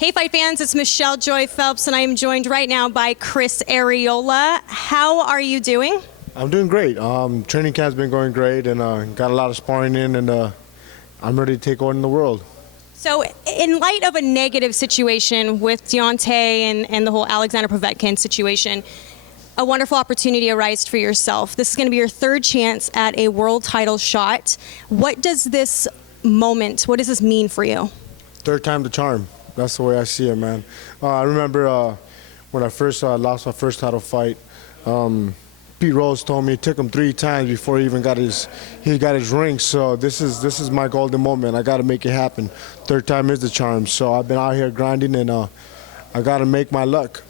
Hey Fight fans, it's Michelle Joy Phelps and I am joined right now by Chris Arreola. How are you doing? I'm doing great. Training camp's been going great and got a lot of sparring in and I'm ready to take on the world. So in light of a negative situation with Deontay and the whole Alexander Povetkin situation, a wonderful opportunity arose for yourself. This is going to be your third chance at a world title shot. What does this mean for you? Third time the charm. That's the way I see it, man. I remember when I first lost my first title fight, Pete Rose told me it took him 3 times before he even got his ring. So this is my golden moment. I got to make it happen. Third time is the charm. So I've been out here grinding and I got to make my luck.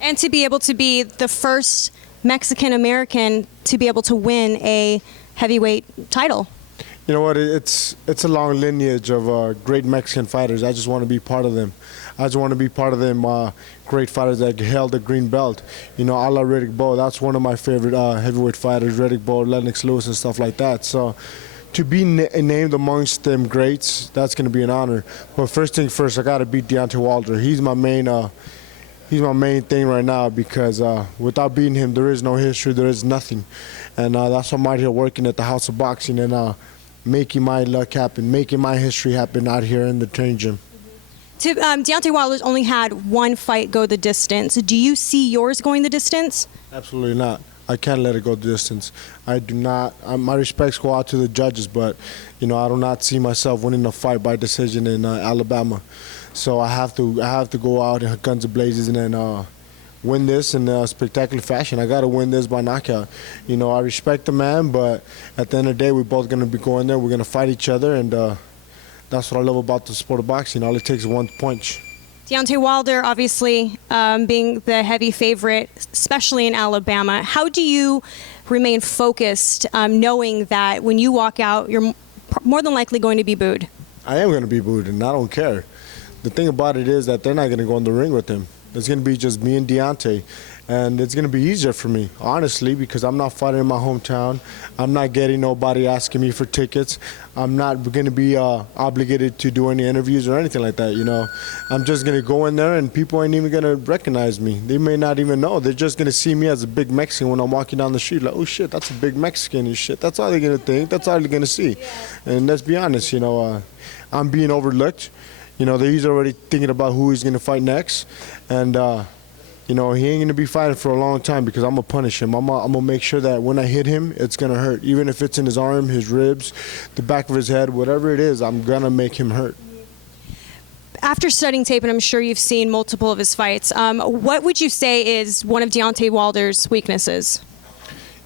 And to be able to be the first Mexican-American to be able to win a heavyweight title. You know what, it's a long lineage of great Mexican fighters. I just want to be part of them. I just want to be part of them great fighters that held the green belt. You know, a la Riddick Bowe, that's one of my favorite heavyweight fighters, Riddick Bowe, Lennox Lewis and stuff like that. So to be named amongst them greats, that's going to be an honor. But first thing first, I got to beat Deontay Wilder. He's my main thing right now because without beating him, there is no history, there is nothing. And that's why I'm out here working at the House of Boxing and making my luck happen, making my history happen out here in the training gym. Deontay Wilder's only had one fight go the distance. Do you see yours going the distance? Absolutely not. I can't let it go the distance. I do not. My respects go out to the judges, but you know I do not see myself winning a fight by decision in Alabama. So I have to go out in guns blazes and then win this in a spectacular fashion. I got to win this by knockout. You know, I respect the man, but at the end of the day, we're both going to be going there. We're going to fight each other, and that's what I love about the sport of boxing. All it takes is one punch. Deontay Wilder, obviously, being the heavy favorite, especially in Alabama. How do you remain focused, knowing that when you walk out, you're more than likely going to be booed? I am going to be booed, and I don't care. The thing about it is that they're not going to go in the ring with him. It's going to be just me and Deontay, and it's going to be easier for me, honestly, because I'm not fighting in my hometown. I'm not getting nobody asking me for tickets. I'm not going to be obligated to do any interviews or anything like that, you know. I'm just going to go in there, and people ain't even going to recognize me. They may not even know. They're just going to see me as a big Mexican when I'm walking down the street, like, oh, shit, that's a big Mexican and shit. That's all they're going to think. That's all they're going to see. And let's be honest, you know, I'm being overlooked. You know, he's already thinking about who he's going to fight next. And, you know, he ain't going to be fighting for a long time because I'm going to punish him. I'm going to make sure that when I hit him, it's going to hurt. Even if it's in his arm, his ribs, the back of his head, whatever it is, I'm going to make him hurt. After studying tape, and I'm sure you've seen multiple of his fights, what would you say is one of Deontay Wilder's weaknesses?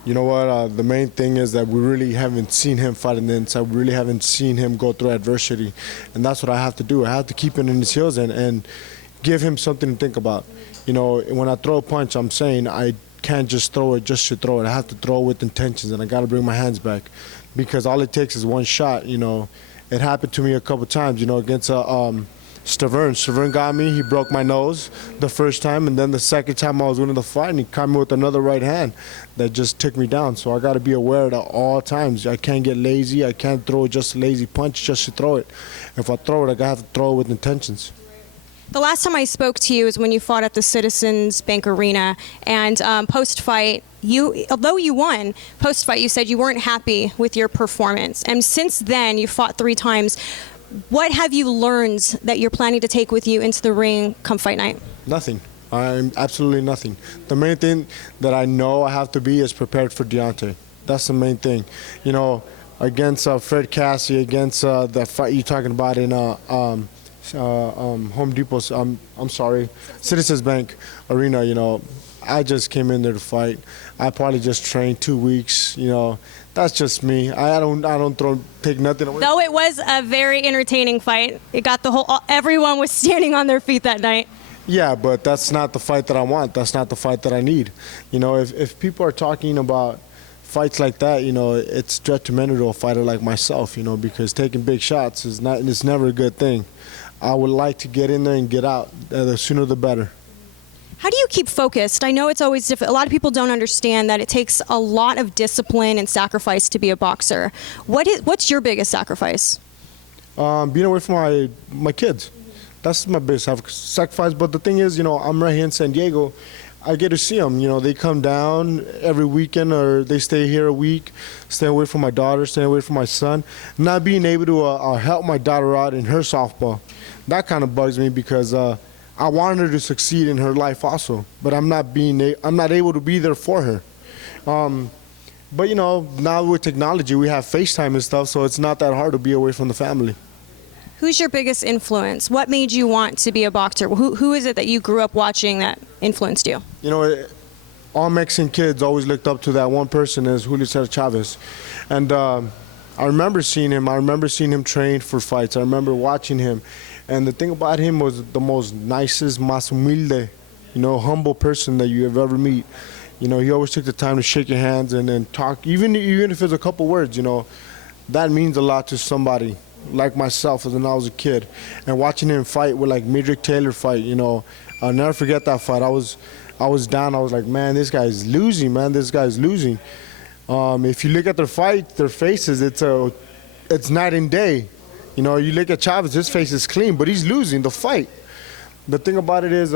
You know what, the main thing is that we really haven't seen him fight in the inside. We really haven't seen him go through adversity. And that's what I have to do. I have to keep him in his heels and give him something to think about. You know, when I throw a punch, I'm saying I can't just throw it just to throw it. I have to throw it with intentions, and I got to bring my hands back. Because all it takes is one shot, you know. It happened to me a couple times, you know, against Stavern. Stavern got me. He broke my nose the first time, and then the second time I was winning the fight, and he caught me with another right hand that just took me down. So I got to be aware at all times. I can't get lazy. I can't throw just a lazy punch just to throw it. If I throw it, I got to have to throw it with intentions. The last time I spoke to you was when you fought at the Citizens Bank Arena, and post-fight, although you won, post-fight you said you weren't happy with your performance. And since then, you fought 3 times. What have you learned that you're planning to take with you into the ring come fight night? Nothing. I'm absolutely nothing. The main thing that I know I have to be is prepared for Deontay. That's the main thing. You know, against Fred Cassie, against the fight you're talking about in Home Depot's, Citizens Bank Arena, you know, I just came in there to fight. I probably just trained 2 weeks, you know. That's just me. I don't take nothing away. Though it was a very entertaining fight. It got everyone was standing on their feet that night. Yeah, but that's not the fight that I want. That's not the fight that I need. You know, if people are talking about fights like that, you know, it's detrimental to a fighter like myself, you know, because taking big shots it's never a good thing. I would like to get in there and get out. The sooner the better. How do you keep focused? I know it's always difficult. A lot of people don't understand that it takes a lot of discipline and sacrifice to be a boxer. What's your biggest sacrifice? Being away from my kids. That's my biggest sacrifice. But the thing is, I'm right here in San Diego. I get to see them. They come down every weekend, or they stay here a week, stay away from my daughter, stay away from my son. Not being able to help my daughter out in her softball, that kind of bugs me, because I want her to succeed in her life also, but I'm not able to be there for her. But now with technology, we have FaceTime and stuff, so it's not that hard to be away from the family. Who's your biggest influence? What made you want to be a boxer? Who is it that you grew up watching that influenced you? All Mexican kids always looked up to that one person, as Julio Cesar Chavez. And I remember seeing him. I remember seeing him train for fights. I remember watching him. And the thing about him was the most nicest, más humilde, humble person that you have ever meet. He always took the time to shake your hands and then talk, even if it's a couple words, that means a lot to somebody like myself when I was a kid. And watching him fight with, like, Midrick Taylor fight, I'll never forget that fight. I was down. I was like, man, this guy's losing, man. This guy's losing. If you look at their fight, their faces, it's night and day. You look at Chavez, his face is clean, but he's losing the fight. The thing about it is,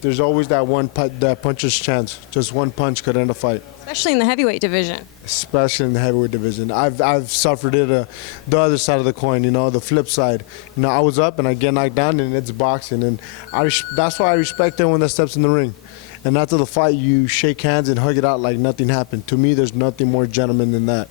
there's always that puncher's chance. Just one punch could end a fight. Especially in the heavyweight division. Especially in the heavyweight division. I've suffered it the other side of the coin, the flip side. I was up and I get knocked down, and it's boxing. And that's why I respect everyone that steps in the ring. And after the fight, you shake hands and hug it out like nothing happened. To me, there's nothing more gentleman than that.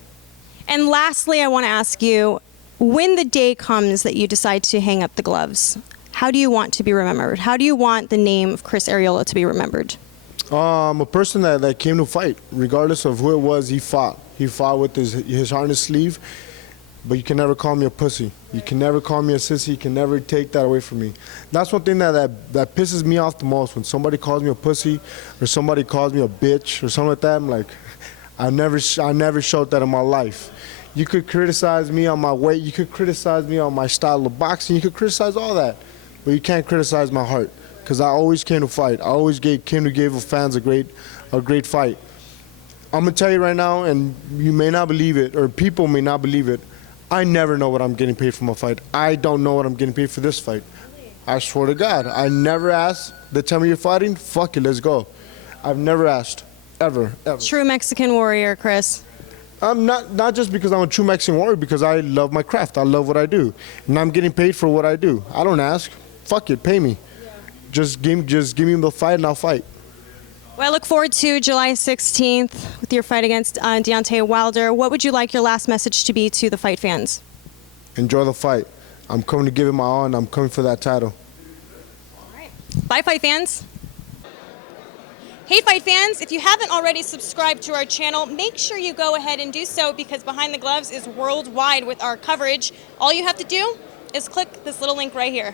And lastly, I want to ask you, when the day comes that you decide to hang up the gloves, how do you want to be remembered? How do you want the name of Chris Arreola to be remembered? A person that came to fight, regardless of who it was. He fought. He fought with his heart on his sleeve. But you can never call me a pussy. You can never call me a sissy. You can never take that away from me. That's one thing that pisses me off the most, when somebody calls me a pussy or somebody calls me a bitch or something like that. I'm like, I never showed that in my life. You could criticize me on my weight. You could criticize me on my style of boxing. You could criticize all that. But you can't criticize my heart, because I always came to fight. I always came to give the fans a great fight. I'm going to tell you right now, and you may not believe it, or people may not believe it, I never know what I'm getting paid for my fight. I don't know what I'm getting paid for this fight. I swear to God. I never asked. They tell me you're fighting, fuck it, let's go. I've never asked, ever. True Mexican warrior, Chris. I'm not just because I'm a true Mexican warrior, because I love my craft. I love what I do. And I'm getting paid for what I do. I don't ask. Fuck it, pay me. Just give me the fight and I'll fight. Well, I look forward to July 16th with your fight against Deontay Wilder. What would you like your last message to be to the fight fans? Enjoy the fight. I'm coming to give it my all, and I'm coming for that title. All right. Bye, fight fans. Hey, fight fans, if you haven't already subscribed to our channel, make sure you go ahead and do so, because Behind the Gloves is worldwide with our coverage. All you have to do is click this little link right here.